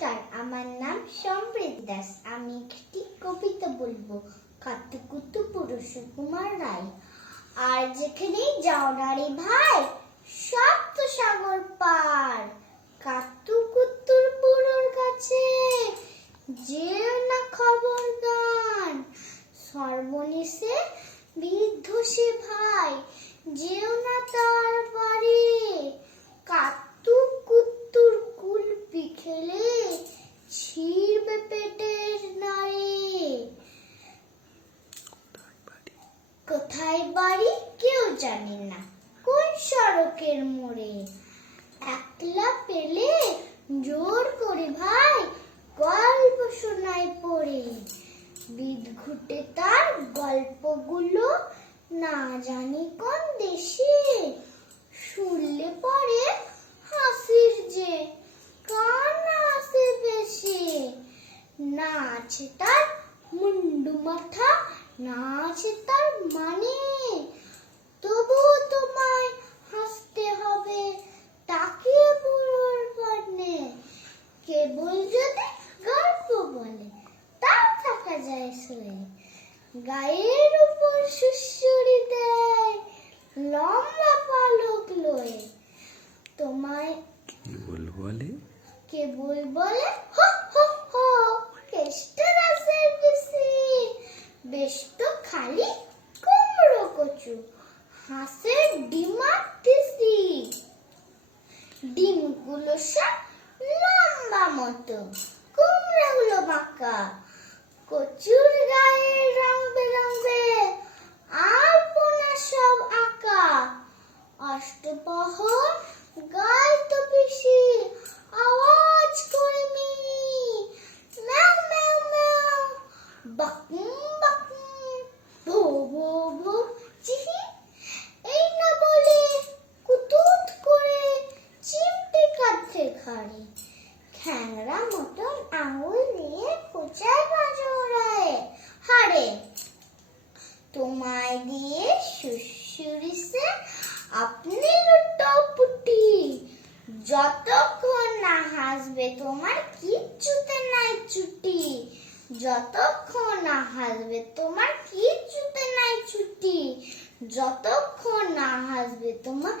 নমস্কার, আমার নাম সমৃদ্ধ দাস। আমি একটি কবিতা বলব, কাতুকুতু পুরুষ কুমার রায়। আর যেখানেই যাও নারী ভাই সপ্ত সাগর পার, কাতুকুতুর পুরোর কাছে যেও না খবর গান সর্বনেশে বৃদ্ধ সে ভাই, যেও না তার বাড়ি কোথায় বাড়ি কেউ জানে না। কোন সড়কের মোড়ে? একলা পেলে জোর করে ভাই গল্প শোনায় পড়ে। বিদঘুটে তার গল্পগুলো না জানি কোন দেশে। শুনলে পরে হাসির যে কান আসে বেশি। না আছে তার মুন্ডু মাথা না আছে তার মানে তবুও তোমায় হাসতে হবে তাকে বুড়োর পানে কেবল যদি গল্প বলে তা যায় শুয়ে গায়ের উপর সুসুরি দেয় লম্বা পালক লয়ে। তোমায় বলে হো হো হো কেষ্ট রাসের বেশি বেশ তো খালি কুমড়ো কচু হাঁসের ডিমার টিসি ডিমগুলো সব লম্বা মতো কুমড়াগুলো বাঁকা। গায় তো পিসি আওয়াজ করে মি ম্যাও ম্যাও ম্যাও। চিহি। এই না বলে কুতুত করে চিমটে ঘাড়ে। খ্যাংরা মতন আঙুল দিয়ে খোঁচায় বাজোড়ায় হাড়ে, তোমায় দিয়ে সুশুরিছে আপনি যতক্ষণ না হাসবে, তোমার কিচ্ছুতে নাই ছুটি। যতক্ষণ না হাসবে, তোমার কিচ্ছুতে নাই ছুটি। যতক্ষণ না হাসবে, তোমার